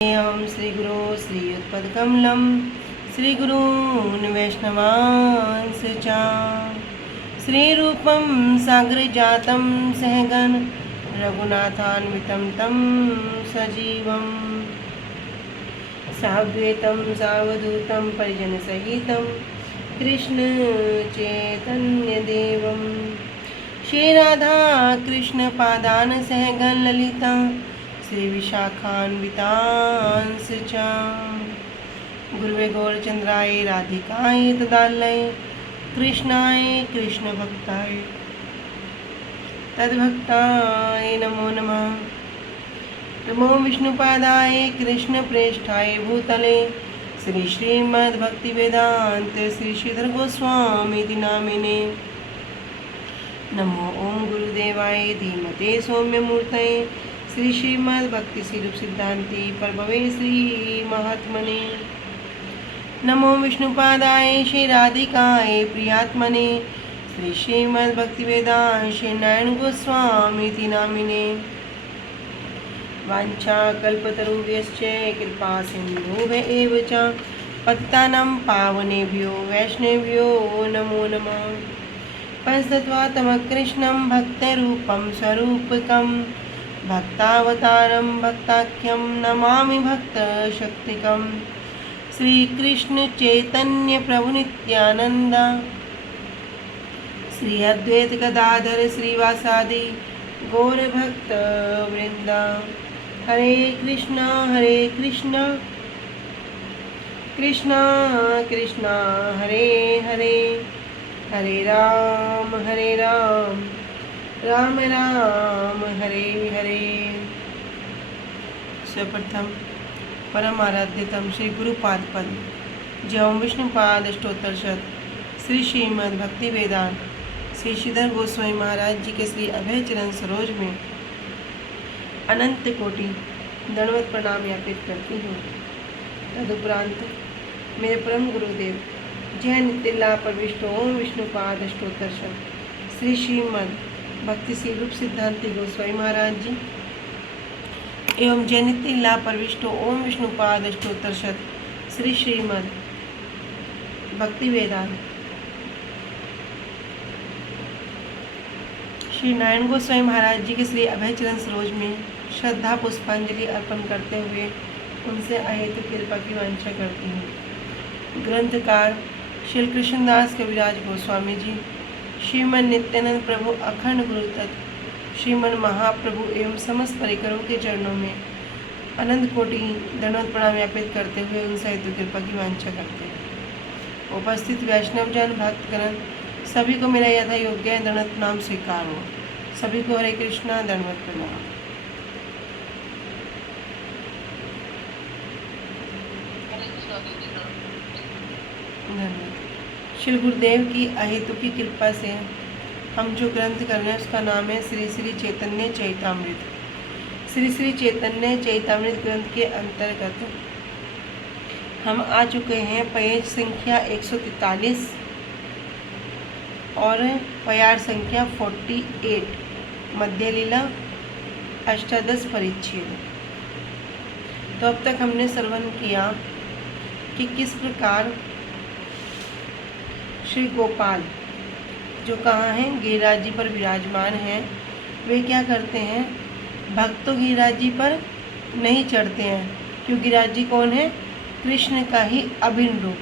ओम श्री गुरु श्रीयुतपदकमलं श्रीगुरून् वैष्णवांश्च च श्रीरूपं साग्रजातं सहगण रघुनाथान्वितं तं सजीवं साद्वैतं सावधूतं परिजनसहितं कृष्ण चैतन्यदेवं श्रीराधा कृष्णपादान् सहगण ललिता श्री विशाखान्वितांश्च च गुरुवे गौरचंद्राय राधिकाय तदालय कृष्णाय कृष्णभक्ताय तद्भक्ताय नमो नमः। नमो विष्णुपादाय कृष्णप्रेष्ठाय भूतले श्री श्रीमद्भक्तिवेदान्त श्री श्रीधर गोस्वामी नामिने। नमो ओम गुरुदेवाय धीमते सौम्यमूर्तये श्री श्रीमद् भक्ति स्वरूप सिद्धांति प्रभवे श्री महात्मने। नमो विष्णुपादाय श्री राधिकाय प्रियात्मने श्री श्रीमद् भक्ति वेदांत श्री नारायण गोस्वामी नामिने। वाञ्छा कल्पतरुभ्यश्च कृपा सिन्धुभ्य एव च पतितानां पावनेभ्यो वैष्णवेभ्यो नमो नमः। पंचतत्त्वात्मकं कृष्णं भक्तरूपं स्वरूपकं भक्तावतारं भक्ताख्यं नमामि भक्तशक्तिकं श्रीकृष्ण चैतन्य प्रभु नित्यानंद श्री अद्वैत गदाधर श्रीवासादि गौर भक्त वृंद। हरे कृष्णा कृष्णा कृष्णा हरे हरे हरे राम राम राम हरे हरे। सर्वप्रथम परम आराध्यतम श्री गुरुपाद पद जय विष्णुपाद अष्टोत्तर श्री श्रीमद् भक्ति वेदांत श्री श्रीधर गोस्वामी महाराज जी के श्री अभय चरण सरोज में अनंत कोटि दंडवत प्रणाम ज्ञापित करती हूँ। तदुपरांत मेरे परम गुरुदेव जय नित्य प्रविष्ट ओम विष्णुपाद अष्टोत्तर श्री श्रीमद् भक्ति स्वरूप सिद्धांति गोस्वामी महाराज जी एवं जय नित्य लाभ प्रविष्ट ओम विष्णुपाद अष्टोत्तर श्री श्रीमद् भक्ति वेदांत श्री नारायण गोस्वामी महाराज जी के श्री अभय चरण सरोज में श्रद्धा पुष्पांजलि अर्पण करते हुए उनसे अहेतु कृपा की वांछा करती हूँ। ग्रंथकार श्री कृष्णदास कविराज गोस्वामी जी श्रीमन नित्यानंद प्रभु अखंड गुरु तत्व श्रीमन महाप्रभु एवं समस्त परिकरों के चरणों में अनंत कोटि दंडवत प्रणाम व्यापित करते हुए उनसे हेतु कृपा की वांछा करते हैं। उपस्थित वैष्णव जन भक्तगण सभी को मेरा यथा योग्य दंडवत प्रणाम स्वीकार हो। सभी को हरे कृष्णा दंडवत प्रणाम। धन्यवाद। श्री गुरुदेव की अहेतु की कृपा से हम जो ग्रंथ कर रहे हैं उसका नाम है श्री श्री चैतन्य चैतामृत। श्री श्री चैतन्य चैतामृत ग्रंथ के अंतर्गत हम आ चुके हैं पेज संख्या 143 और प्यार संख्या 48 मध्य लीला अष्टादश परिच्छेद। तो अब तक हमने श्रवण किया कि किस प्रकार श्री गोपाल जो कहाँ हैं गिरिराज जी पर विराजमान हैं, वे क्या करते हैं भक्त तो गिरिराज जी पर नहीं चढ़ते हैं क्योंकि गिरिराज जी कौन है कृष्ण का ही अभिन्न रूप।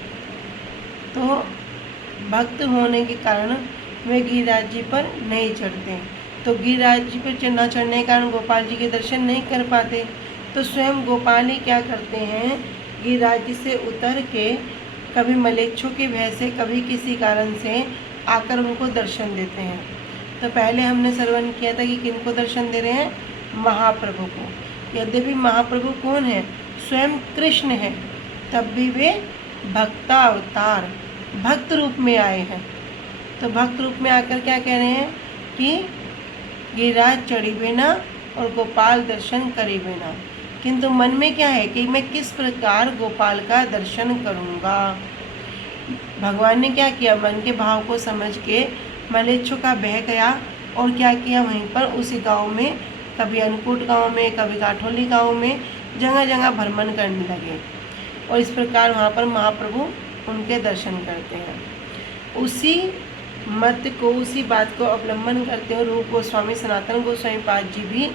तो भक्त होने के कारण वे गिरिराज जी पर नहीं चढ़ते। तो गिरिराज जी पर न चढ़ने के कारण गोपाल जी के दर्शन नहीं कर पाते। तो स्वयं गोपाल ही क्या करते हैं गिरिराज जी से उतर के कभी मलेच्छों के भय से कभी किसी कारण से आकर उनको दर्शन देते हैं। तो पहले हमने श्रवण किया था कि किनको दर्शन दे रहे हैं महाप्रभु को। यद्यपि महाप्रभु कौन है स्वयं कृष्ण है, तब भी वे भक्तावतार भक्त रूप में आए हैं। तो भक्त रूप में आकर क्या कह रहे हैं कि गिरिराज चढ़ी बिना और गोपाल दर्शन करे बिना। किंतु मन में क्या है कि मैं किस प्रकार गोपाल का दर्शन करूँगा। भगवान ने क्या किया मन के भाव को समझ के मलेच्छों का बह गया और क्या किया वहीं पर उसी गांव में कभी अन्नकूट गांव में, कभी काठोली गांव में जगह जगह भ्रमण करने लगे और इस प्रकार वहाँ पर महाप्रभु उनके दर्शन करते हैं। उसी मत को, उसी बात को अवलंबन करते हुए रूप गोस्वामी, सनातन गोस्वामी पाद जी भी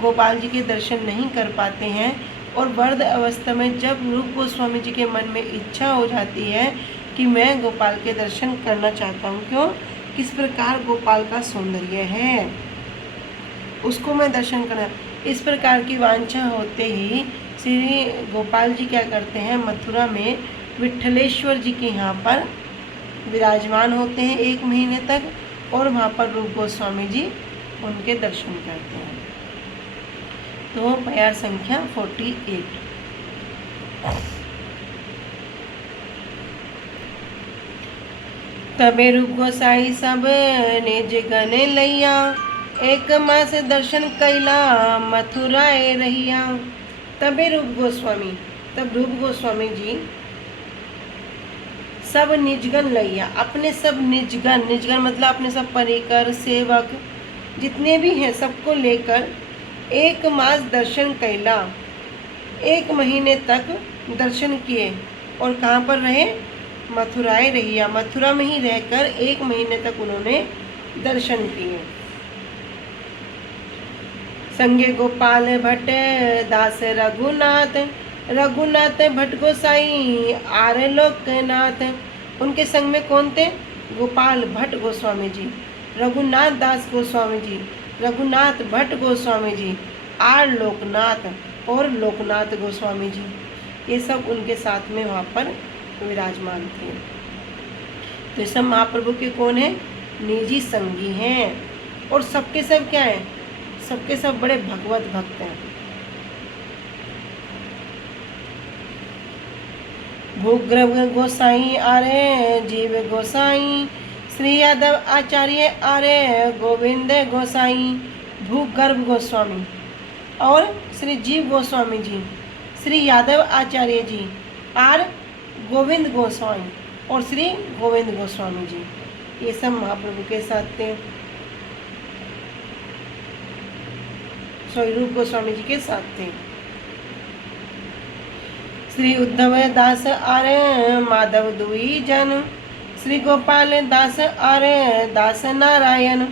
गोपाल जी के दर्शन नहीं कर पाते हैं। और वृद्ध अवस्था में जब रूप गोस्वामी जी के मन में इच्छा हो जाती है कि मैं गोपाल के दर्शन करना चाहता हूँ, क्यों, किस प्रकार गोपाल का सौंदर्य है, उसको मैं दर्शन करना, इस प्रकार की वांछा होते ही श्री गोपाल जी क्या करते हैं, मथुरा में विट्ठलेश्वर जी के यहाँ पर विराजमान होते हैं 1 महीने तक और वहाँ पर रूप गोस्वामी जी उनके दर्शन करते हैं। तो प्यार संख्या 48। तबे रूप गोसाई सब निज गने लैया, 1 मास दर्शन कैला मथुराए रहिया। तबे रूप गोस्वामी, तब रूप गोस्वामी जी सब निजगन लैया, अपने सब निजगन, निजगन मतलब अपने सब परिकर सेवक जितने भी हैं सबको लेकर 1 मास दर्शन कैला, 1 महीने तक दर्शन किए। और कहाँ पर रहे, मथुराए रहिया, मथुरा में ही रहकर 1 महीने तक उन्होंने दर्शन किए। संगे गोपाल भट्ट दास रघुनाथ, रघुनाथ भट्ट गोसाई आर्य लोकनाथ। उनके संग में कौन थे, गोपाल भट्ट गोस्वामी जी, रघुनाथ दास गोस्वामी जी, रघुनाथ भट्ट गोस्वामी जी, आर लोकनाथ और लोकनाथ गोस्वामी जी, ये सब उनके साथ में वहाँ पर विराजमान थे। तो ये सब महाप्रभु के कौन है, निजी संगी हैं। और सबके सब क्या है, सबके सब बड़े भगवत भक्त हैं। भूग्रव गोसाई आर्य जीव गोसाई, श्री यादव आचार्य आर्य गोविंद गोसाई। भूगर्भ गोस्वामी और श्री जीव गोस्वामी जी, श्री यादव आचार्य जी, आर गोविंद गोस्वामी और श्री गोविंद गोस्वामी जी, ये सब महाप्रभु के साथ थे, रूप गोस्वामी जी के साथ थे। श्री उद्धव दास आर्य माधव दुई जन, श्री गोपाल दास आर्य दास नारायण।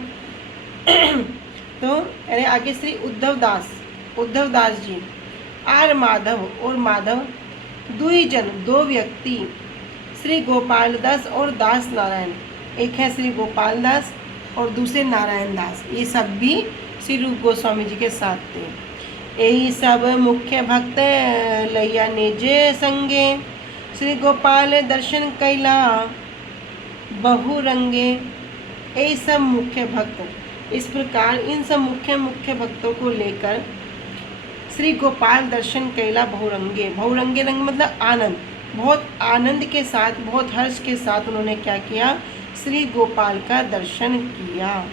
तो अरे आगे श्री उद्धव दास जी, आर माधव और माधव, दुई जन 2 व्यक्ति, श्री गोपाल दास और दास नारायण। एक है श्री गोपाल दास और दूसरे नारायण दास, ये सब भी श्री रूप गोस्वामी जी के साथ थे। यही सब मुख्य भक्त लैया निज संगे, श्री गोपाल दर्शन कैला बहुरंगे। यही सब मुख्य भक्त, इस प्रकार इन सब मुख्य भक्तों को लेकर श्री गोपाल दर्शन कैला बहुरंगे। बहुरंगे रंग मतलब आनंद, बहुत आनंद के साथ, बहुत हर्ष के साथ उन्होंने क्या किया, श्री गोपाल का दर्शन किया।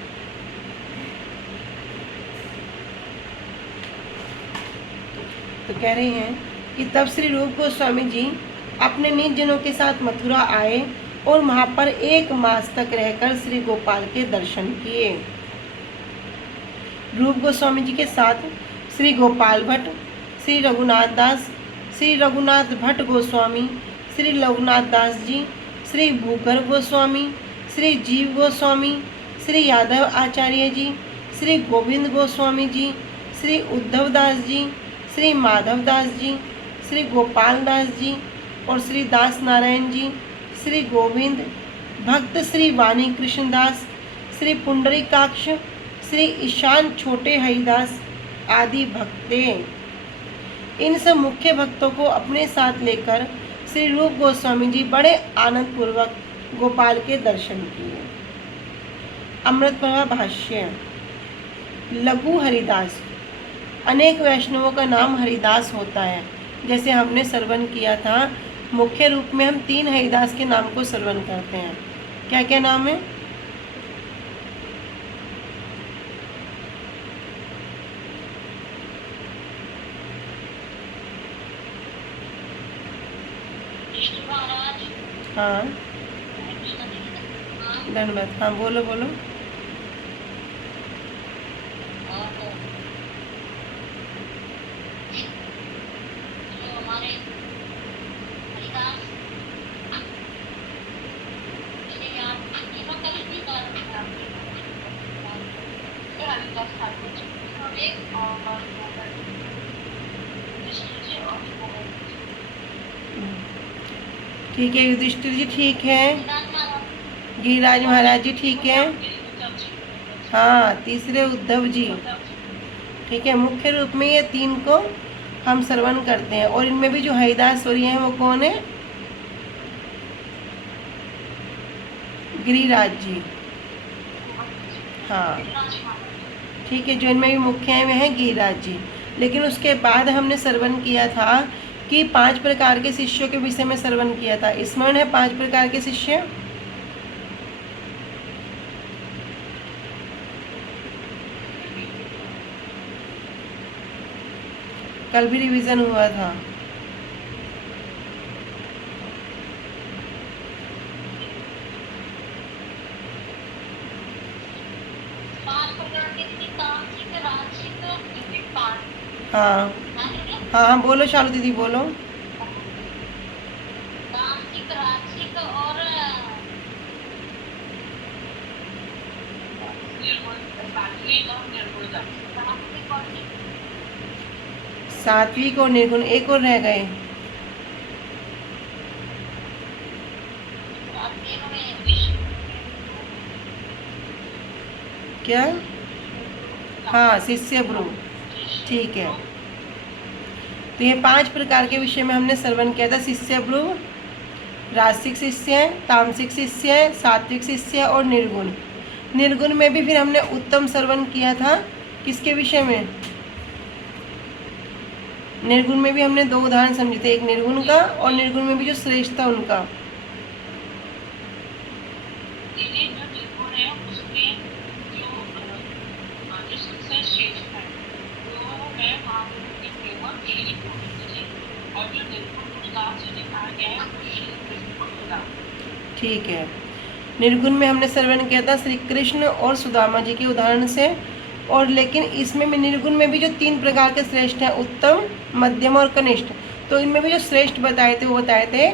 तो कह रहे हैं कि तब श्री रूप गोस्वामी जी अपने निज जनों के साथ मथुरा आए और वहाँ पर 1 मास तक रहकर श्री गोपाल के दर्शन किए। रूप गोस्वामी जी के साथ श्री गोपाल भट्ट, श्री रघुनाथ दास, श्री रघुनाथ भट्ट गोस्वामी, श्री लोकनाथ दास जी, श्री भूगर्भ गोस्वामी, श्री जीव गोस्वामी, श्री यादव आचार्य जी, श्री गोविंद गोस्वामी जी, श्री उद्धव दास जी, श्री माधव दास जी, श्री गोपाल दास जी और श्री दास नारायण जी, श्री गोविंद भक्त, श्री वाणी कृष्ण दास, श्री पुंडरीकाक्ष, श्री ईशान छोटे हरिदास आदि भक्ते। इन सब मुख्य भक्तों को अपने साथ लेकर श्री रूप गोस्वामी जी बड़े आनंद पूर्वक गोपाल के दर्शन किए। अमृत प्रभा भाष्य। लघु हरिदास, अनेक वैष्णवों का नाम हरिदास होता है, जैसे हमने श्रवण किया था। मुख्य रूप में हम 3 हरिदास के नाम को श्रवण करते हैं। क्या क्या नाम है? हाँ धन्यवाद। हाँ बोलो बोलो। ठीक है युधिष्ठिर जी, ठीक है। गिरिराज महाराज जी, ठीक है। हाँ, तीसरे उद्धव जी। ठीक है, मुख्य रूप में ये तीन को हम श्रवण करते हैं। और इनमें भी जो हरिदास सूर्य हैं वो कौन है? गिरिराज जी। हाँ, ठीक है, जो इनमें भी मुख्य हैं वे हैं गिरिराज जी। लेकिन उसके बाद हमने श्रवण किया था कि 5 प्रकार के शिष्यों के विषय में श्रवण किया था। स्मरण है 5 प्रकार के शिष्य? कल भी रिवीजन हुआ था। हाँ हाँ हाँ, बोलो शालू दीदी, बोलो। सात्विक और निर्गुण, एक और रह गए। क्या? हाँ, शिष्य भ्रू। ठीक है, तो ये 5 प्रकार के विषय में हमने श्रवण किया था। शिष्य भ्रू, रासिक शिष्य, तामसिक शिष्य, सात्विक शिष्य और निर्गुण। निर्गुण में भी फिर हमने उत्तम श्रवण किया था। किसके विषय में? निर्गुण में भी हमने 2 उदाहरण समझे थे, एक निर्गुण का और निर्गुण में भी जो श्रेष्ठ था उनका। ठीक है, निर्गुण में हमने श्रवण किया था श्री कृष्ण और सुदामा जी के उदाहरण से। और लेकिन इसमें में निर्गुण में भी जो 3 प्रकार के श्रेष्ठ हैं, उत्तम, मध्यम और कनिष्ठ, तो इनमें भी जो श्रेष्ठ बताए थे वो बताए थे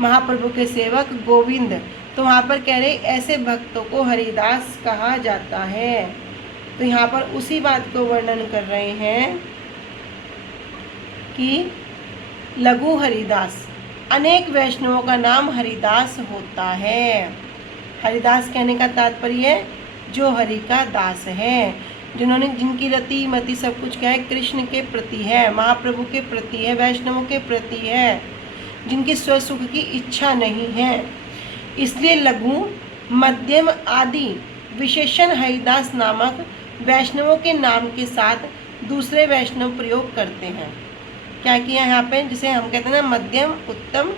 महाप्रभु के सेवक गोविंद। तो वहाँ पर कह रहे ऐसे भक्तों को हरिदास कहा जाता है। तो यहाँ पर उसी बात को वर्णन कर रहे हैं कि लघु हरिदास, अनेक वैष्णवों का नाम हरिदास होता है। हरिदास कहने का तात्पर्य जो हरि का दास है, जिन्होंने जिनकी रति मति सब कुछ क्या है? कृष्ण के प्रति है, महाप्रभु के प्रति है, वैष्णवों के प्रति है, जिनकी स्वसुख की इच्छा नहीं है। इसलिए लघु, मध्यम आदि विशेषण हरिदास नामक वैष्णवों के नाम के साथ दूसरे वैष्णव प्रयोग करते हैं। क्या किया यहाँ पे? जिसे हम कहते हैं ना मध्यम, उत्तम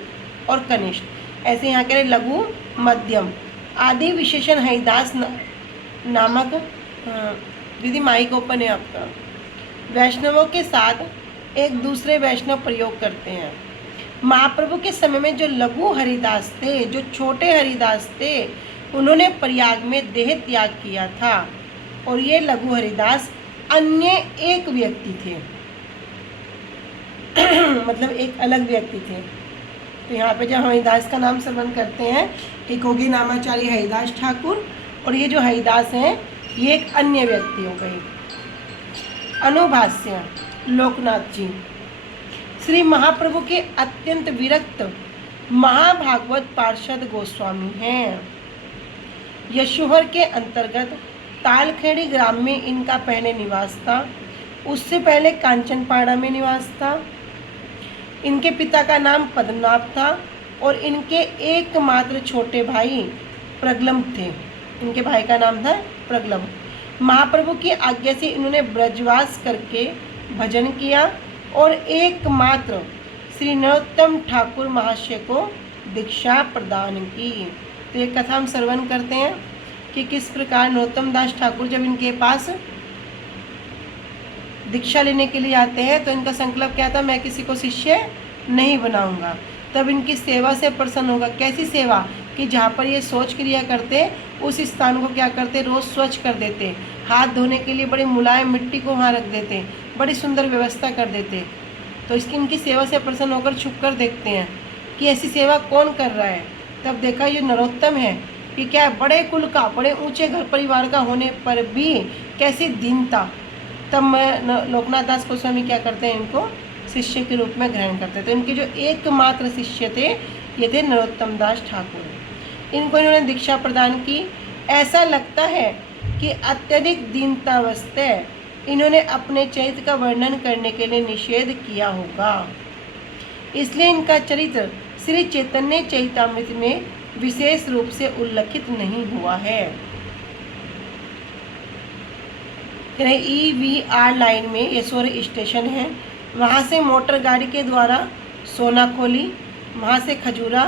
और कनिष्ठ, ऐसे यहाँ कह रहे लघु, मध्यम आदि विशेषण हरिदास नामक, दीदी माइक ओपन है आपका, वैष्णवों के साथ एक दूसरे वैष्णव प्रयोग करते हैं। महाप्रभु के समय में जो लघु हरिदास थे, जो छोटे हरिदास थे, उन्होंने प्रयाग में देह त्याग किया था। और ये लघु हरिदास अन्य एक व्यक्ति थे मतलब एक अलग व्यक्ति थे। तो यहाँ पे जब हम हरिदास का नाम श्रवण करते हैं, एक होगी नामाचार्य हरिदास ठाकुर, और ये जो हरिदास हैं ये एक अन्य व्यक्ति हो गए। अनुभाष्य लोकनाथ जी। श्री महाप्रभु के अत्यंत विरक्त महाभागवत पार्षद गोस्वामी हैं। यशोहर के अंतर्गत तालखेड़ी ग्राम में इनका पहले निवास था। उससे पहले कांचनपाड़ा में निवास था। इनके पिता का नाम पद्मनाभ था और इनके एकमात्र छोटे भाई प्रगल्भ थे। इनके भाई का नाम था प्रगल्भ। महाप्रभु की आज्ञा से इन्होंने ब्रजवास करके भजन किया और एकमात्र श्री नरोत्तम ठाकुर महाशय को दीक्षा प्रदान की। तो ये कथा हम श्रवण करते हैं कि किस प्रकार नरोत्तम दास ठाकुर जब इनके पास दीक्षा लेने के लिए आते हैं तो इनका संकल्प क्या था? मैं किसी को शिष्य नहीं बनाऊंगा। तब इनकी सेवा से प्रसन्न होगा। कैसी सेवा? कि जहाँ पर ये शौच क्रिया करते उस स्थान को क्या करते? रोज़ स्वच्छ कर देते। हाथ धोने के लिए बड़ी मुलायम मिट्टी को वहाँ रख देते, बड़ी सुंदर व्यवस्था कर देते। तो इसकी इनकी सेवा से प्रसन्न होकर छुप कर देखते हैं कि ऐसी सेवा कौन कर रहा है। तब देखा ये नरोत्तम है कि क्या बड़े कुल का, बड़े ऊंचे घर परिवार का होने पर भी कैसी दीनता। तब मैं लोकनाथ दास गोस्वामी क्या करते हैं, इनको शिष्य के रूप में ग्रहण करते। तो इनके जो एकमात्र शिष्य थे ये थे नरोत्तम दास ठाकुर। इनको इन्होंने दीक्षा प्रदान की। ऐसा लगता है कि अत्यधिक दीनतावस्था इन्होंने अपने चरित्र का वर्णन करने के लिए निषेध किया होगा, इसलिए इनका चरित्र श्री चैतन्य चरितामृत में विशेष रूप से उल्लेखित नहीं हुआ है। EVR लाइन में यशोर स्टेशन है, वहाँ से मोटर गाड़ी के द्वारा सोनाखोली, वहाँ से खजूरा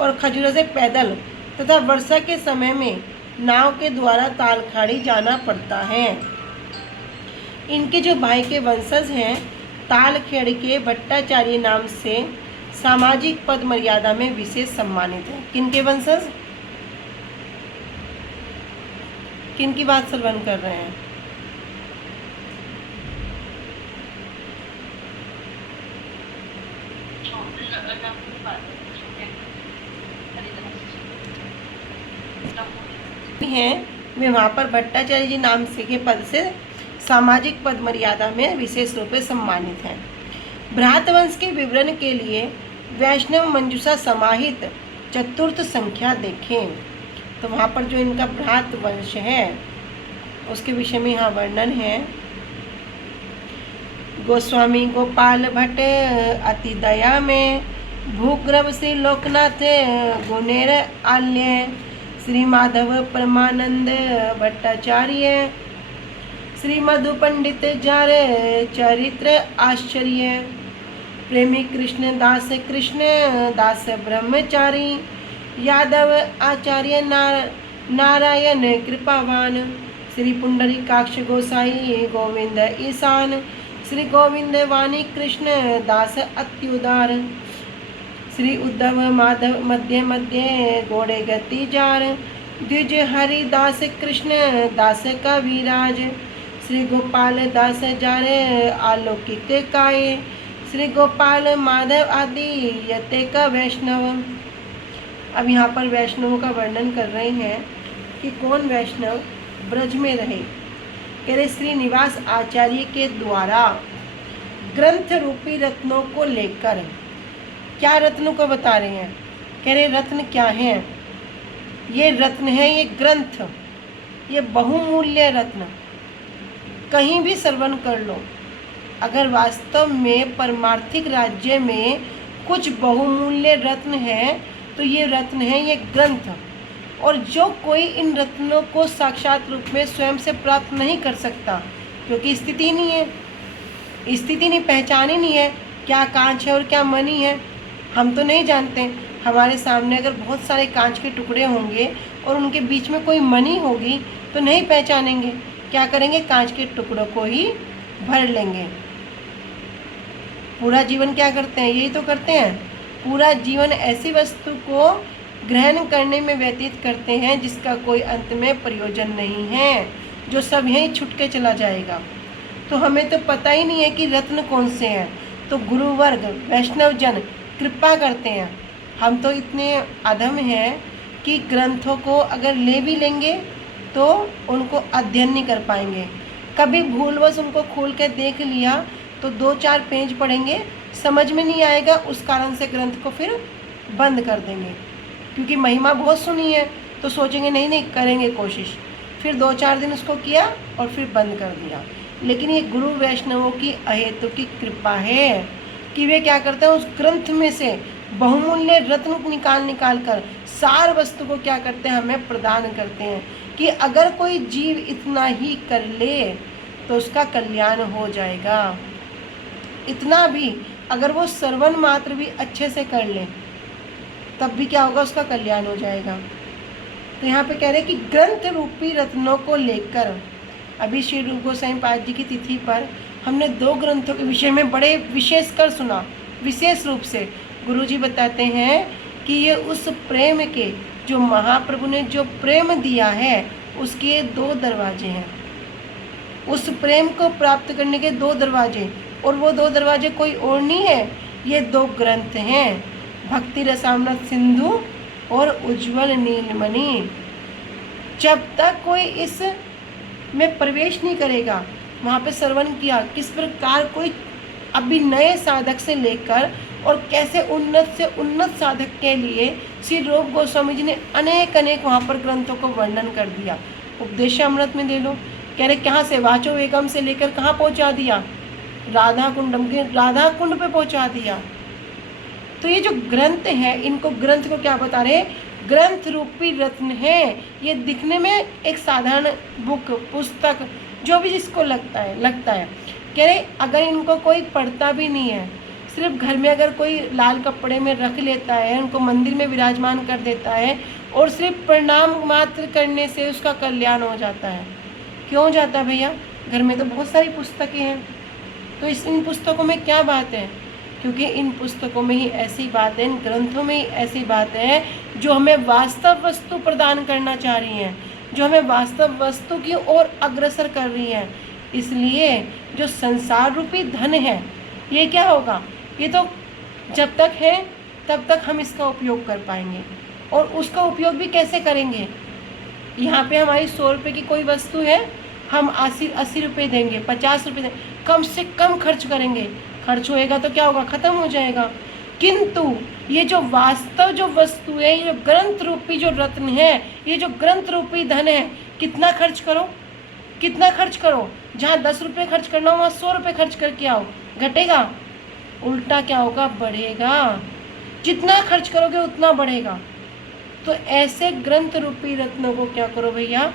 और खजूरा से पैदल तथा वर्षा के समय में नाव के द्वारा तालखाड़ी जाना पड़ता है। इनके जो भाई के वंशज हैं तालखेड़ के भट्टाचार्य नाम से सामाजिक पद मर्यादा में विशेष सम्मानित हैं। किनके वंशज, किनकी बात श्रवण कर रहे हैं? हैं वे वहाँ पर भट्टाचार्य जी नाम से के पद से सामाजिक पद मर्यादा में विशेष रूप से सम्मानित हैं। भ्रातवंश के विवरण के लिए वैष्णव मंजूषा समाहित चतुर्थ संख्या देखें। तो वहाँ पर जो इनका भ्रात वंश है उसके विषय में यहाँ वर्णन है। गोस्वामी गोपाल भट्ट अति दया में, भूग्रव श्री लोकनाथ गुनेर आल्य, श्री माधव परमानंद भट्टाचार्य, श्री मधु पंडित जार चरित्र आश्चर्य, प्रेमी कृष्ण दास ब्रह्मचारी, यादव आचार्य नारायण कृपावान, श्री पुंडरीकाक्ष गोसाई गोविंद ईशान, श्री गोविंद वाणी कृष्ण दास अत्युदार, श्री उद्धव माधव मध्य मध्य गोड़े गति जार, द्विज हरिदास कृष्ण दास का विराज, श्री गोपाल दास जार अलौकिक काय, श्री गोपाल माधव आदि यते का वैष्णव। अब यहाँ पर वैष्णवों का वर्णन कर रहे हैं कि कौन वैष्णव ब्रज में रहे। कह रहे श्रीनिवास आचार्य के द्वारा ग्रंथ रूपी रत्नों को लेकर, क्या रत्नों को बता रहे हैं? कह रहे रत्न क्या है? ये रत्न है, ये ग्रंथ, ये बहुमूल्य रत्न। कहीं भी श्रवण कर लो, अगर वास्तव में परमार्थिक राज्य में कुछ बहुमूल्य रत्न है तो ये रत्न है, ये ग्रंथ। और जो कोई इन रत्नों को साक्षात रूप में स्वयं से प्राप्त नहीं कर सकता, क्योंकि स्थिति नहीं है, स्थिति नहीं, पहचान ही नहीं है क्या कांच है और क्या मणि है। हम तो नहीं जानते। हमारे सामने अगर बहुत सारे कांच के टुकड़े होंगे और उनके बीच में कोई मणि होगी तो नहीं पहचानेंगे। क्या करेंगे? कांच के टुकड़ों को ही भर लेंगे। पूरा जीवन क्या करते हैं? यही तो करते हैं। पूरा जीवन ऐसी वस्तु को ग्रहण करने में व्यतीत करते हैं जिसका कोई अंत में प्रयोजन नहीं है, जो सब यहीं छूट के चला जाएगा। तो हमें तो पता ही नहीं है कि रत्न कौन से हैं। तो गुरुवर्ग वैष्णव जन कृपा करते हैं। हम तो इतने अधम हैं कि ग्रंथों को अगर ले भी लेंगे तो उनको अध्ययन नहीं कर पाएंगे। कभी भूलवश उनको खोल के देख लिया तो 2-4 पेज पढ़ेंगे, समझ में नहीं आएगा, उस कारण से ग्रंथ को फिर बंद कर देंगे। क्योंकि महिमा बहुत सुनी है तो सोचेंगे नहीं नहीं करेंगे कोशिश, फिर 2-4 दिन उसको किया और फिर बंद कर दिया। लेकिन ये गुरु वैष्णवों की अहेतुकी की कृपा है कि वे क्या करते हैं, उस ग्रंथ में से बहुमूल्य रत्न निकाल कर सार वस्तु को क्या करते हैं, हमें प्रदान करते हैं कि अगर कोई जीव इतना ही कर ले तो उसका कल्याण हो जाएगा। इतना भी अगर वो श्रवण मात्र भी अच्छे से कर ले तब भी क्या होगा, उसका कल्याण हो जाएगा। तो यहाँ पे कह रहे हैं कि ग्रंथ रूपी रत्नों को लेकर, अभी श्री रूप गोस्वामी पाद जी की तिथि पर हमने 2 ग्रंथों के विषय में बड़े विशेष कर सुना। विशेष रूप से गुरुजी बताते हैं कि ये उस प्रेम के, जो महाप्रभु ने जो प्रेम दिया है उसके 2 दरवाजे हैं। उस प्रेम को प्राप्त करने के 2 दरवाजे, और वो 2 दरवाजे कोई और नहीं है, ये 2 ग्रंथ हैं, भक्ति रसामृत सिंधु और उज्ज्वल नीलमणि। जब तक कोई इस में प्रवेश नहीं करेगा, वहाँ पे श्रवण किया किस प्रकार कोई अभी नए साधक से लेकर और कैसे उन्नत से उन्नत साधक के लिए श्री रूप गोस्वामी जी ने अनेक वहाँ पर ग्रंथों को वर्णन कर दिया। उपदेशामृत में ले लो, कह रहे कहाँ से वाचो वेगम से लेकर कहाँ पहुँचा दिया, राधा कुंड पे पहुँचा दिया। तो ये जो ग्रंथ है, इनको ग्रंथ को क्या बता रहे, ग्रंथ रूपी रत्न है। ये दिखने में एक साधारण बुक पुस्तक जो भी जिसको लगता है कह रहे अगर इनको कोई पढ़ता भी नहीं है, सिर्फ घर में अगर कोई लाल कपड़े में रख लेता है, उनको मंदिर में विराजमान कर देता है और सिर्फ प्रणाम मात्र करने से उसका कल्याण हो जाता है। क्यों हो जाता है भैया? घर में तो बहुत सारी पुस्तकें हैं, तो इन पुस्तकों में क्या बात है? क्योंकि इन पुस्तकों में ही ऐसी बातें, इन ग्रंथों में ही ऐसी बातें हैं जो हमें वास्तव वस्तु प्रदान करना चाह रही हैं, जो हमें वास्तव वस्तु की ओर अग्रसर कर रही हैं। इसलिए जो संसार रूपी धन है, ये क्या होगा, ये तो जब तक है तब तक हम इसका उपयोग कर पाएंगे। और उसका उपयोग भी कैसे करेंगे? यहाँ पे हमारी 100 रुपये की कोई वस्तु है, हम 80 रुपये देंगे, 50 रुपये देंगे, कम से कम खर्च करेंगे। खर्च होएगा तो क्या होगा, ख़त्म हो जाएगा। किंतु ये जो वास्तव जो वस्तु है, ये जो ग्रंथ रूपी जो रत्न है, ये जो ग्रंथ रूपी धन है, कितना खर्च करो, कितना खर्च करो, जहाँ 10 रुपये खर्च करना हो वहाँ 100 रुपये खर्च करके आओ, घटेगा? उल्टा क्या होगा, बढ़ेगा। जितना खर्च करोगे उतना बढ़ेगा। तो ऐसे ग्रंथ रूपी रत्नों को क्या करो भैया,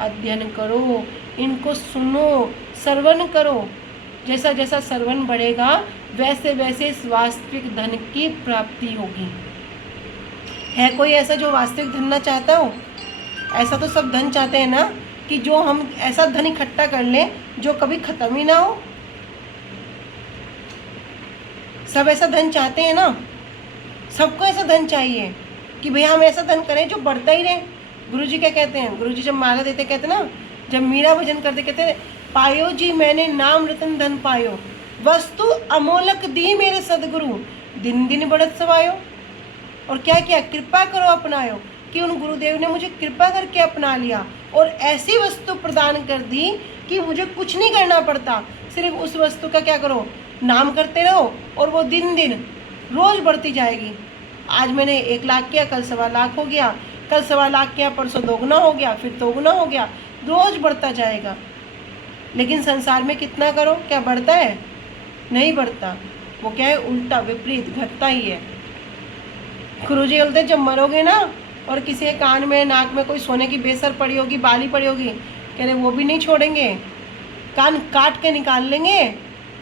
अध्ययन करो, इनको सुनो, श्रवण करो। जैसा जैसा श्रवण बढ़ेगा वैसे वैसे इस वास्तविक धन की प्राप्ति होगी। है कोई ऐसा जो वास्तविक धन ना चाहता हो? ऐसा तो सब धन चाहते हैं ना, कि जो हम ऐसा धन इकट्ठा कर लें जो कभी खत्म ही ना हो। सब ऐसा धन चाहते हैं ना, सबको ऐसा धन चाहिए कि भैया हम ऐसा धन करें जो बढ़ता ही रहे। गुरुजी क्या कहते हैं, गुरुजी जब माला देते कहते ना, जब मीरा भजन करते कहते हैं, पायो जी मैंने नाम रतन धन पायो, वस्तु अमोलक दी मेरे सदगुरु, दिन दिन बढ़त सवायो। और क्या किया, कृपा करो अपनायो, कि उन गुरुदेव ने मुझे कृपा करके अपना लिया और ऐसी वस्तु प्रदान कर दी कि मुझे कुछ नहीं करना पड़ता, सिर्फ उस वस्तु का क्या करो, नाम करते रहो और वो दिन दिन रोज़ बढ़ती जाएगी। आज मैंने 1 लाख किया, कल 1.25 लाख हो गया, कल 1.25 लाख किया, परसों 2 गुना हो गया, फिर 2 गुना हो गया, रोज़ बढ़ता जाएगा। लेकिन संसार में कितना करो, क्या बढ़ता है? नहीं बढ़ता। वो क्या है, उल्टा विपरीत घटता ही है। गुरुजी बोलते जब मरोगे ना और किसी के कान में नाक में कोई सोने की बेसर पड़ी होगी, बाली पड़ी होगी, कह रहे वो भी नहीं छोड़ेंगे, कान काट के निकाल लेंगे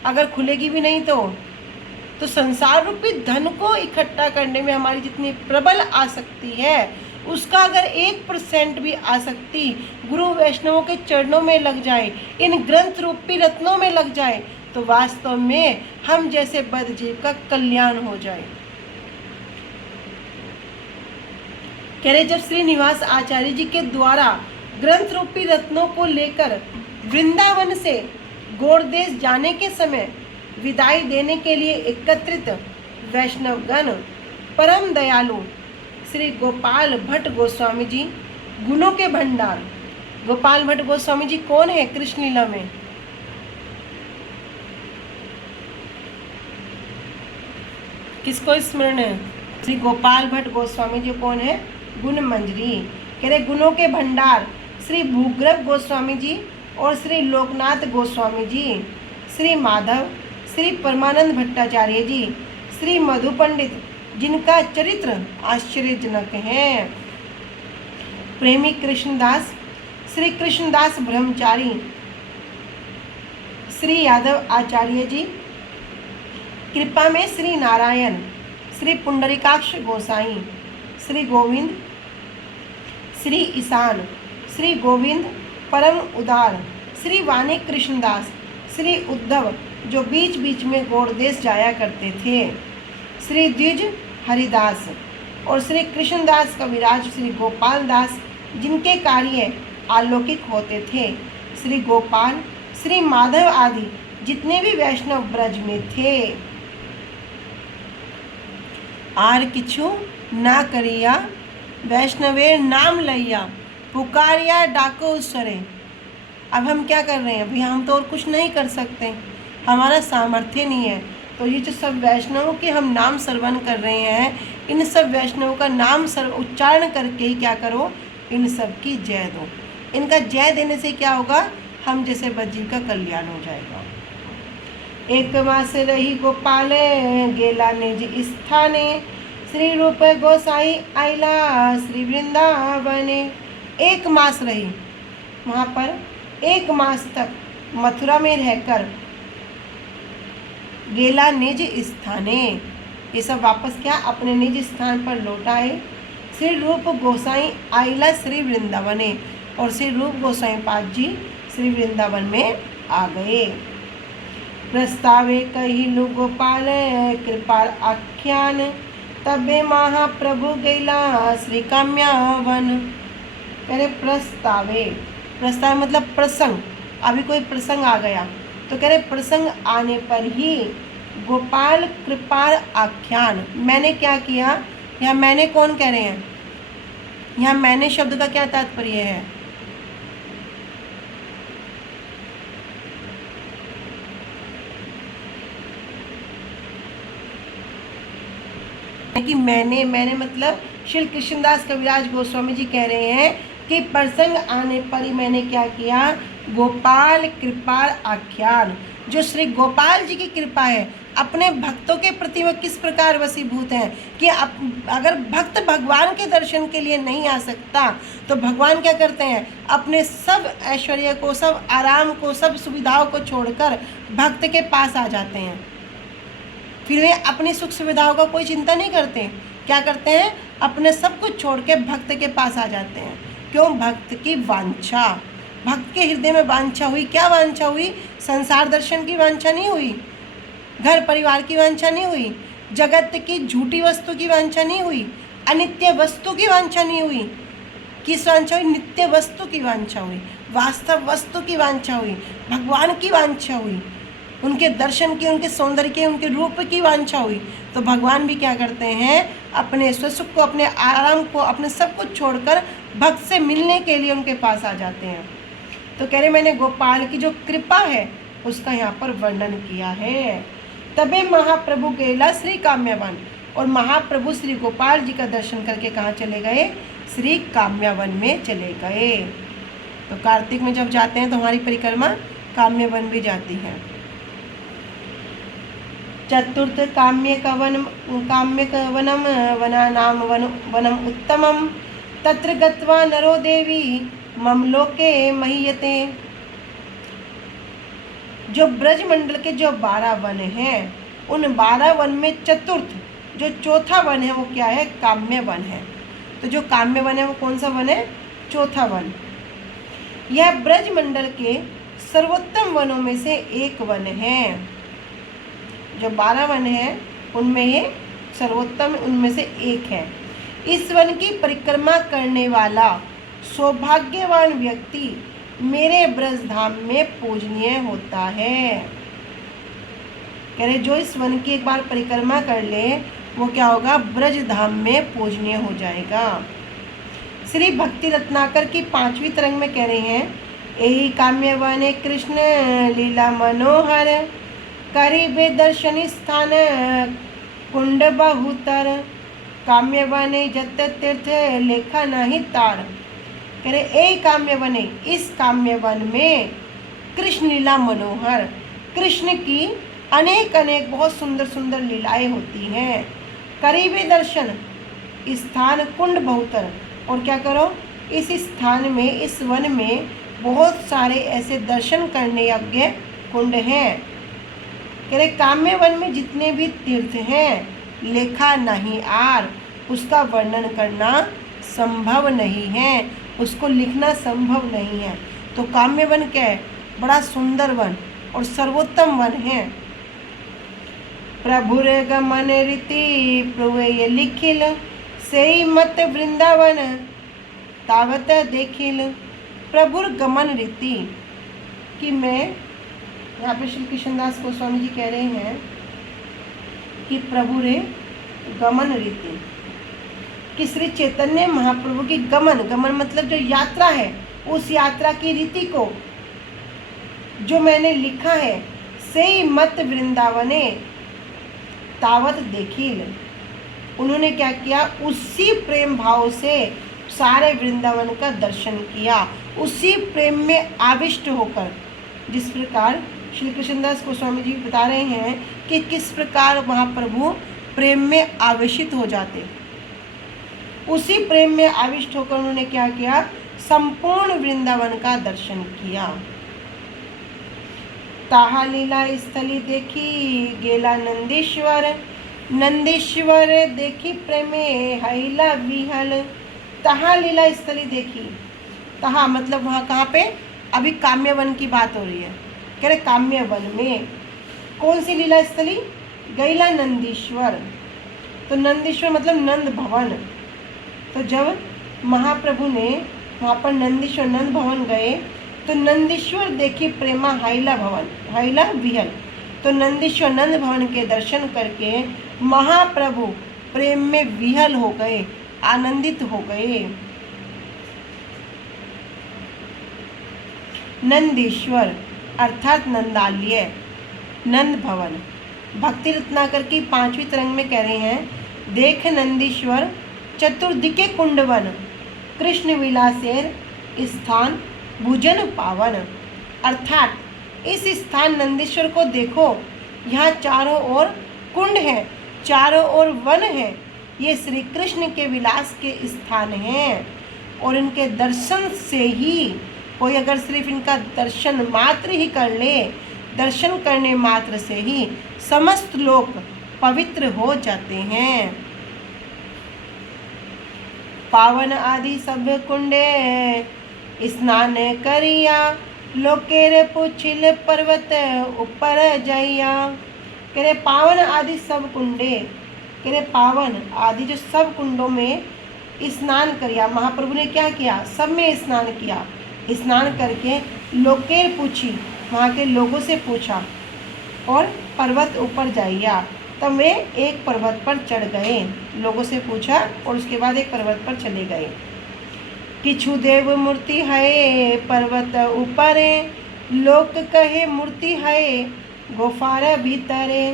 अगर खुलेगी भी नहीं तो संसार रूपी धन को इकट्ठा करने में हमारी जितनी प्रबल आसक्ति है, उसका अगर 1% भी आसक्ति गुरु वैष्णवों के चरणों में लग जाए, इन ग्रंथ रूपी रत्नों में लग जाए, तो वास्तव में हम जैसे बद्धजीव का कल्याण हो जाए। कह रहे जब श्रीनिवास आचार्य जी के द्वारा ग्रंथ रूपी रत्नों को लेकर वृंदावन से गौड़देश जाने के समय विदाई देने के लिए एकत्रित वैष्णवगण परम दयालु श्री गोपाल भट्ट गोस्वामी जी, गुणों के भंडार। गोपाल भट्ट गोस्वामी जी कौन है कृष्ण लीला में? किसको स्मरण है? श्री गोपाल भट्ट गोस्वामी जी कौन है? गुण मंजरी। कह रहे गुणों के भंडार श्री भूग्रभ गोस्वामी जी और श्री लोकनाथ गोस्वामी जी, श्री माधव, श्री परमानंद भट्टाचार्य जी, श्री मधु पंडित, जिनका चरित्र आश्चर्यजनक है, प्रेमी कृष्णदास, श्री कृष्णदास ब्रह्मचारी, श्री यादव आचार्य जी, कृपा में श्री नारायण, श्री पुंडरीकाक्ष गोसाई, श्री गोविंद, श्री ईशान, श्री गोविंद परम उदार, श्री वाणी कृष्णदास, श्री उद्धव जो बीच बीच में गौड़देश जाया करते थे, श्री द्विज हरिदास और श्री कृष्णदास कविराज, श्री गोपाल दास जिनके कार्य अलौकिक होते थे, श्री गोपाल, श्री माधव आदि जितने भी वैष्णव ब्रज में थे। आर किछु ना करिया वैष्णवेर नाम लैया, पुकारिया डाको स्वरे। अब हम क्या कर रहे हैं? अभी हम तो और कुछ नहीं कर सकते, हमारा सामर्थ्य नहीं है। तो ये जो सब वैष्णवों के हम नाम श्रवण कर रहे हैं, इन सब वैष्णवों का नाम उच्चारण करके ही क्या करो? इन सब की जय दो। इनका जय देने से क्या होगा? हम जैसे बजीव का कल्याण हो जाएगा। एक मास रही गोपाल गेला निज स्थाने, श्री रूप गोसाई आइला श्री वृंदावने। एक मास रही वहाँ पर, एक मास तक मथुरा में रहकर गेला निज स्थाने, ये सब वापस क्या? अपने निज स्थान पर लौट आए। श्री रूप गोसाई आइला श्री वृंदावने, और श्री रूप गोसाई पाद जी श्री वृंदावन में आ गए। प्रस्तावे कहिलु गोपाल कृपाल आख्यान, तबे महाप्रभु गैला श्री काम्यावन। कह रहे प्रस्तावे, प्रस्ताव मतलब प्रसंग, अभी कोई प्रसंग आ गया तो कह रहे प्रसंग आने पर ही गोपाल कृपाल आख्यान। मैंने क्या किया? यहाँ मैंने कौन कह रहे हैं? यहाँ मैंने शब्द का क्या तात्पर्य है? कि मैंने मतलब श्री कृष्णदास कविराज गोस्वामी जी कह रहे हैं कि प्रसंग आने पर ही मैंने क्या किया? गोपाल कृपाल आख्यान। जो श्री गोपाल जी की कृपा है, अपने भक्तों के प्रति वह किस प्रकार वशीभूत हैं कि अगर भक्त भगवान के दर्शन के लिए नहीं आ सकता तो भगवान क्या करते हैं? अपने सब ऐश्वर्य को, सब आराम को, सब सुविधाओं को छोड़कर भक्त के पास आ जाते हैं। फिर वे अपनी सुख सुविधाओं का कोई चिंता नहीं करते। क्या करते हैं? अपने सब कुछ छोड़ के भक्त के पास आ जाते हैं। क्यों? भक्त की वांछा, भक्त के हृदय में वांछा हुई। क्या वांछा हुई? संसार दर्शन की वांछा नहीं हुई, घर परिवार की वांछा नहीं हुई, जगत की झूठी वस्तु की वांछा नहीं हुई, अनित्य वस्तु की वांछा नहीं हुई। किस वांछा हुई? नित्य वस्तु की वांछा हुई, वास्तव वस्तु की वांछा हुई, भगवान की वांछा हुई, उनके दर्शन की, उनके सौंदर्य की, उनके रूप की वांछा हुई। तो भगवान भी क्या करते हैं? अपने स्वसुख को, अपने आराम को, अपने सब कुछ छोड़कर भक्त से मिलने के लिए उनके पास आ जाते हैं। तो कह रहे मैंने गोपाल की जो कृपा है उसका यहाँ पर वर्णन किया है। तबे महाप्रभु गेला श्री काम्यावन, और महाप्रभु श्री गोपाल जी का दर्शन करके कहाँ चले गए? श्री काम्यावन में चले गए। तो कार्तिक में जब जाते हैं तो हमारी परिक्रमा काम्यवन भी जाती है। चतुर्थ काम्य कवनम वनानाम वनम उत्तमम, तत्र गत्वा नरो देवी मम लोके महीयते। जो ब्रज मंडल के जो 12 वन हैं, उन 12 वन में चतुर्थ जो चौथा वन है वो क्या है? काम्य वन है। तो जो काम्य वन है वो कौन सा वन है? चौथा वन। यह ब्रज मंडल के सर्वोत्तम वनों में से एक वन है। जो 12 वन है उनमें ये सर्वोत्तम उनमें से एक है। इस वन की परिक्रमा करने वाला सौभाग्यवान व्यक्ति मेरे ब्रज धाम में पूजनीय होता है। कह रहे जो इस वन की एक बार परिक्रमा कर ले वो क्या होगा? ब्रज धाम में पूजनीय हो जाएगा। श्री भक्ति रत्नाकर की 5वीं तरंग में कह रहे हैं, यही काम्य वन कृष्ण लीला मनोहर, करीबे दर्शनी स्थान कुंड बहुतर, काम्य बने जत तीर्थ लेखा नहीं तार। कह रहे ए काम्य बने, इस काम्य वन में कृष्ण लीला मनोहर, कृष्ण की अनेक अनेक बहुत सुंदर सुंदर लीलाएं होती हैं। करीबी दर्शन स्थान कुंड बहुतर, और क्या करो? इस स्थान में, इस वन में बहुत सारे ऐसे दर्शन करने योग्य कुंड हैं। कह रहे काम्य वन में जितने भी तीर्थ हैं लेखा नहीं आर, उसका वर्णन करना संभव नहीं है, उसको लिखना संभव नहीं है। तो काम्य वन क्या है? बड़ा सुंदर वन और सर्वोत्तम वन है। प्रभुर गमन रीति प्रवेय लिखिल, सेई मत वृंदावन तावत देखिल। प्रभुर गमन रीति कि मैं यहाँ पे श्री कृष्णदास गोस्वामी जी कह रहे हैं कि प्रभु रे गमन रीति, कि श्री चैतन्य महाप्रभु की गमन मतलब जो यात्रा है, उस यात्रा की रीति को जो मैंने लिखा है, से मत वृंदावने तावत देखिल। उन्होंने क्या किया, उसी प्रेम भाव से सारे वृंदावन का दर्शन किया, उसी प्रेम में आविष्ट होकर। जिस प्रकार श्री कृष्णदास गोस्वामी जी बता रहे हैं कि किस प्रकार महाप्रभु प्रेम में आवेशित हो जाते, उसी प्रेम में आविष्ट होकर उन्होंने क्या किया, संपूर्ण वृंदावन का दर्शन किया। ताहा लीला स्थली देखी गेला नंदीश्वर, नंदीश्वर देखी प्रेमे हैला विहल। तहा लीला स्थली देखी, तहा मतलब वहाँ कहाँ पे, अभी काम्यवन की बात हो रही है। कह रहे काम्यवन में कौन सी लीला स्थली, गैला नंदीश्वर। तो नंदीश्वर मतलब नंद भवन। तो जब महाप्रभु ने वहाँ पर नंदीश्वर नंद भवन गए तो नंदीश्वर देखी प्रेमा हैला भवन, हैला विहल। तो नंदीश्वर नंद भवन के दर्शन करके महाप्रभु प्रेम में विहल हो गए, आनंदित हो गए। नंदीश्वर अर्थात नंदालय, नंद भवन। भक्ति रत्नाकर की 5वीं तरंग में कह रहे हैं, देख नंदीश्वर चतुर्दिके कुंडवन, कृष्ण विलासेर स्थान भुजन पावन। अर्थात इस स्थान नंदीश्वर को देखो, यहाँ चारों ओर कुंड है, चारों ओर वन है, ये श्री कृष्ण के विलास के स्थान हैं। और इनके दर्शन से ही कोई अगर सिर्फ इनका दर्शन मात्र ही कर ले, दर्शन करने मात्र से ही समस्त लोग पवित्र हो जाते हैं। पावन आदि सब कुंडे स्नान करिया, लोकेर पुछिल पर्वत ऊपर जाइया। कह रहे पावन आदि सब कुंडे, कह रहे पावन आदि जो सब कुंडों में स्नान करिया। महाप्रभु ने क्या किया, सब में स्नान किया। स्नान करके लोकेर पूछी, वहाँ के लोगों से पूछा, और पर्वत ऊपर जाइया। तब वे एक पर्वत पर चढ़ गए, लोगों से पूछा और उसके बाद एक पर्वत पर चले गए। किछु देव मूर्ति है पर्वत ऊपरे, लोक कहे मूर्ति है गुफार भीतरे।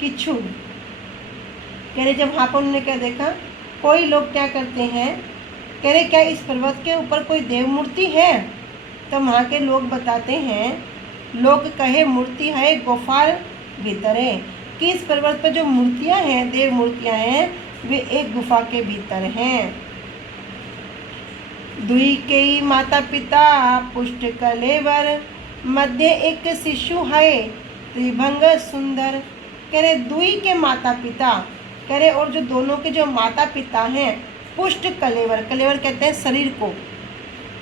किछु कह रहे जब वहाँ पर उन्होंने क्या देखा, कोई लोग क्या करते हैं, कह रहे क्या इस पर्वत के ऊपर कोई देव मूर्ति है। तो वहाँ के लोग बताते हैं, लोग कहे मूर्ति है गुफार भीतरे, कि इस पर्वत पर जो मूर्तियाँ हैं, देव मूर्तियाँ हैं, वे एक गुफा के भीतर हैं। दुई के माता पिता पुष्ट कलेवर, मध्य एक शिशु है त्रिभंग सुंदर। कह रहे दुई के माता पिता, कह रहे और जो दोनों के जो माता पिता हैं, पुष्ट कलेवर, कलेवर कहते हैं शरीर को,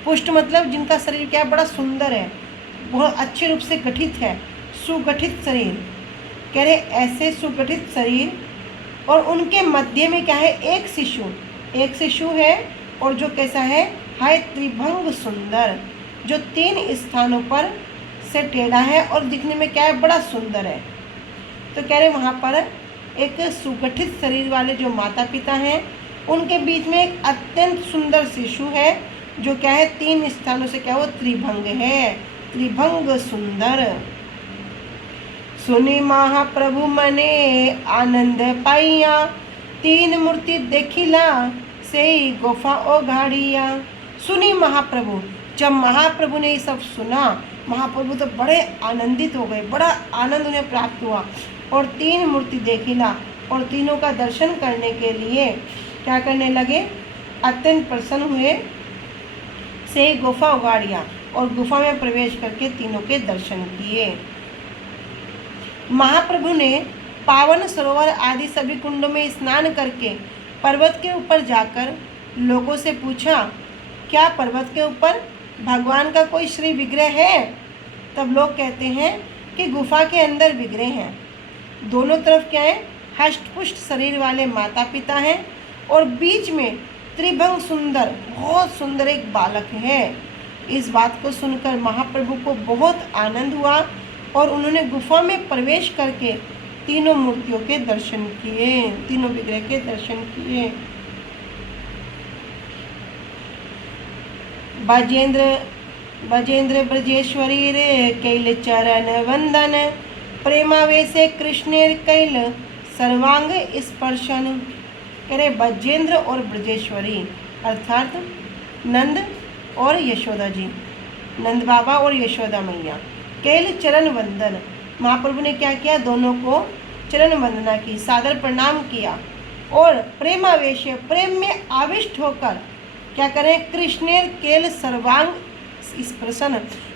पुष्ट मतलब जिनका शरीर क्या है, बड़ा सुंदर है, बहुत अच्छे रूप से गठित है, सुगठित शरीर। कह रहे ऐसे सुगठित शरीर, और उनके मध्य में क्या है, एक शिशु है, और जो कैसा है त्रिभंग सुंदर, जो 3 स्थानों पर से टेढ़ा है और दिखने में क्या है, बड़ा सुंदर है। तो कह रहे वहाँ पर एक सुगठित शरीर वाले जो माता पिता हैं, उनके बीच में एक अत्यंत सुंदर शिशु है, जो क्या है 3 स्थानों से क्या वो त्रिभंग है, त्रिभंग सुंदर। सुनी महाप्रभु मने आनंद पाइया, 3 मूर्ति देखिला से गुफा ओघाड़िया। सुनी महाप्रभु, जब महाप्रभु ने ये सब सुना, महाप्रभु तो बड़े आनंदित हो गए, बड़ा आनंद उन्हें प्राप्त हुआ, और 3 मूर्ति देखिला, और तीनों का दर्शन करने के लिए क्या करने लगे, अत्यंत प्रसन्न हुए। से गुफा उगाड़िया, और गुफा में प्रवेश करके तीनों के दर्शन किए। महाप्रभु ने पावन सरोवर आदि सभी कुंडों में स्नान करके पर्वत के ऊपर जाकर लोगों से पूछा, क्या पर्वत के ऊपर भगवान का कोई श्री विग्रह है। तब लोग कहते हैं कि गुफा के अंदर विग्रह हैं। दोनों तरफ क्या है, हष्टपुष्ट शरीर वाले माता पिता हैं, और बीच में त्रिभंग सुंदर, बहुत सुंदर एक बालक है। इस बात को सुनकर महाप्रभु को बहुत आनंद हुआ। और उन्होंने गुफा में प्रवेश करके तीनों मूर्तियों के दर्शन किए, तीनों विग्रह के दर्शन किए। बजेंद्र ब्रजेश्वरी रे कैल चरण वंदन, प्रेमावेशे कृष्णेर कैल सर्वांग स्पर्शन। कह रहे बजेंद्र और ब्रजेश्वरी अर्थात नंद और यशोदा जी, नंद बाबा और यशोदा मैया, कैल चरण वंदन, महाप्रभु ने क्या किया, दोनों को चरण वंदना की, सादर प्रणाम किया और प्रेमावेश, प्रेम में आविष्ट होकर क्या करें, कृष्णेर केल सर्वांग स्पर्शन,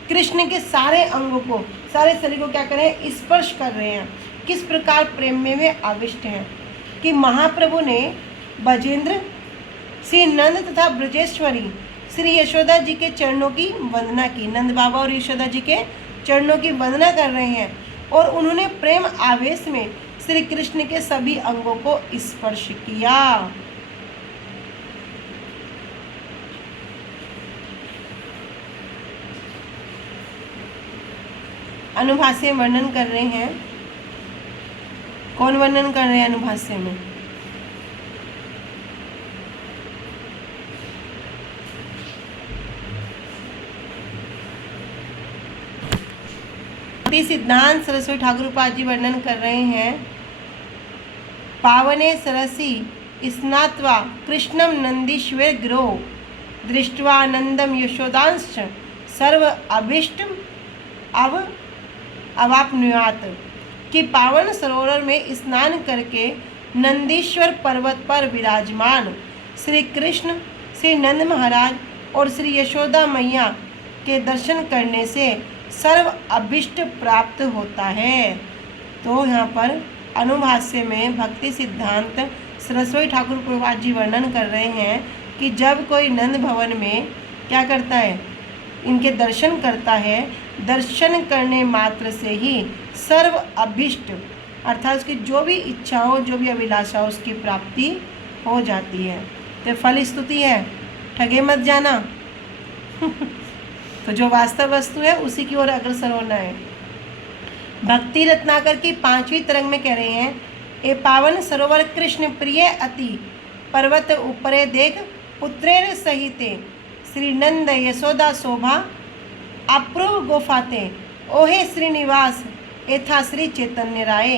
कृष्ण के सारे अंगों को, सारे शरीर को क्या करें, स्पर्श कर रहे हैं। किस प्रकार प्रेम में वे आविष्ट हैं कि महाप्रभु ने बजेंद्र, श्री नंद तथा ब्रजेश्वरी श्री यशोदा जी के चरणों की वंदना की। नंद बाबा और यशोदा जी के चरणों की वंदना कर रहे हैं और उन्होंने प्रेम आवेश में श्री कृष्ण के सभी अंगों को स्पर्श किया। अनुभाष्य वर्णन कर रहे हैं, कौन वर्णन कर रहे हैं अनुभाष्य में, सिद्धांत सरस्वती ठाकुर पाद जी वर्णन कर रहे हैं। पावने सरसी स्नात्वा कृष्णम नंदीश्वर गिरो, दृष्ट्वा नंदम यशोदांश सर्व अभिष्ट अवाप्नुयात, कि पावन सरोवर में स्नान करके नंदीश्वर पर्वत पर विराजमान श्री कृष्ण, श्री नंद महाराज और श्री यशोदा मैया के दर्शन करने से सर्व अभिष्ट प्राप्त होता है। तो यहाँ पर अनुभाष्य में भक्ति सिद्धांत सरस्वती ठाकुर प्रभुपाद जी वर्णन कर रहे हैं कि जब कोई नंद भवन में क्या करता है, इनके दर्शन करता है, दर्शन करने मात्र से ही सर्व अभिष्ट अर्थात उसकी जो भी इच्छा हो, जो भी अभिलाषा हो, उसकी प्राप्ति हो जाती है। तो फल स्तुति है, ठगे मत जाना तो जो वास्तव वस्तु है उसी की ओर अग्रसर होना है। भक्ति रत्नाकर की 5वीं तरंग में कह रहे हैं, ए पावन सरोवर कृष्ण प्रिय अति, पर्वत ऊपरे देख पुत्रेर सहिते, श्री नंद यशोदा शोभा अप्रूव गोफाते, ओहे श्रीनिवास एथा श्री चैतन्य राय,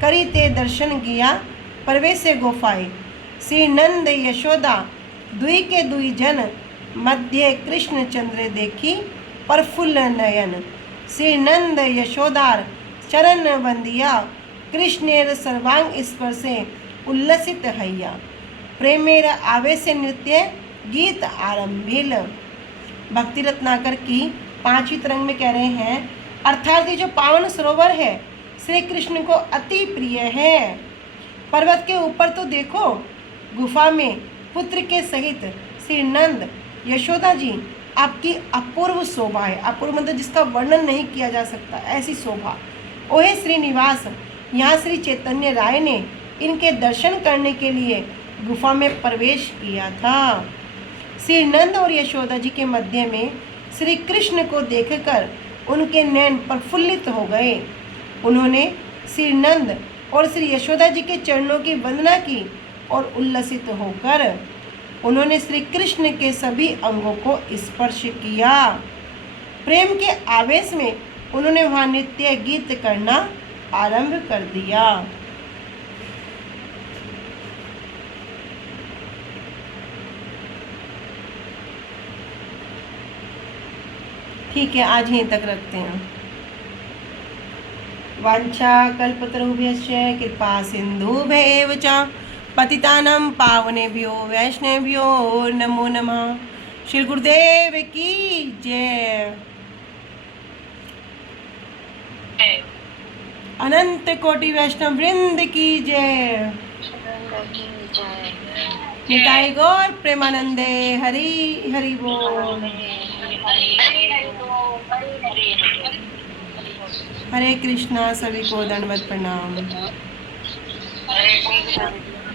करी ते दर्शन किया प्रवेशे गोफाए, श्री नंद यशोदा दुई के दुई जन, मध्य कृष्ण चंद्र देखी प्रफुल्ल नयन, श्री नंद यशोदार चरण वंदिया, कृष्णेर सर्वांग स्पर्शे उल्लसित हैया, प्रेमेर आवेश नृत्य गीत आरंभिल। भक्ति रत्नाकर की 5वीं तरंग में कह रहे हैं, अर्थात ये जो पावन सरोवर है श्री कृष्ण को अति प्रिय है। पर्वत के ऊपर तो देखो, गुफा में पुत्र के सहित श्री नंद यशोदा जी आपकी अपूर्व शोभा है, अपूर्व मतलब जिसका वर्णन नहीं किया जा सकता, ऐसी शोभा। ओहे श्रीनिवास, यहाँ श्री चैतन्य राय ने इनके दर्शन करने के लिए गुफा में प्रवेश किया था। श्री नंद और यशोदा जी के मध्य में श्री कृष्ण को देखकर उनके नैन प्रफुल्लित हो गए। उन्होंने श्री नंद और श्री यशोदा जी के चरणों की वंदना की और उल्लसित होकर उन्होंने श्री कृष्ण के सभी अंगों को स्पर्श किया। प्रेम के आवेश में उन्होंने वहाँ नृत्य गीत करना आरंभ कर दिया। ठीक है, आज यहीं तक रखते हैं। वांछा कल्पतरुभ्यश्च कृपा सिन्धुभ्येव च पतितानां पावनेभ्यो वैष्णवेभ्यो नमो नमः। श्री गुरुदेव की जय। अनंत कोटि वैष्णव वृंद की जय। निताई गौर प्रेमानंदे हरि हरि बोल। हरे कृष्णा, सभी को दंडवत प्रणाम।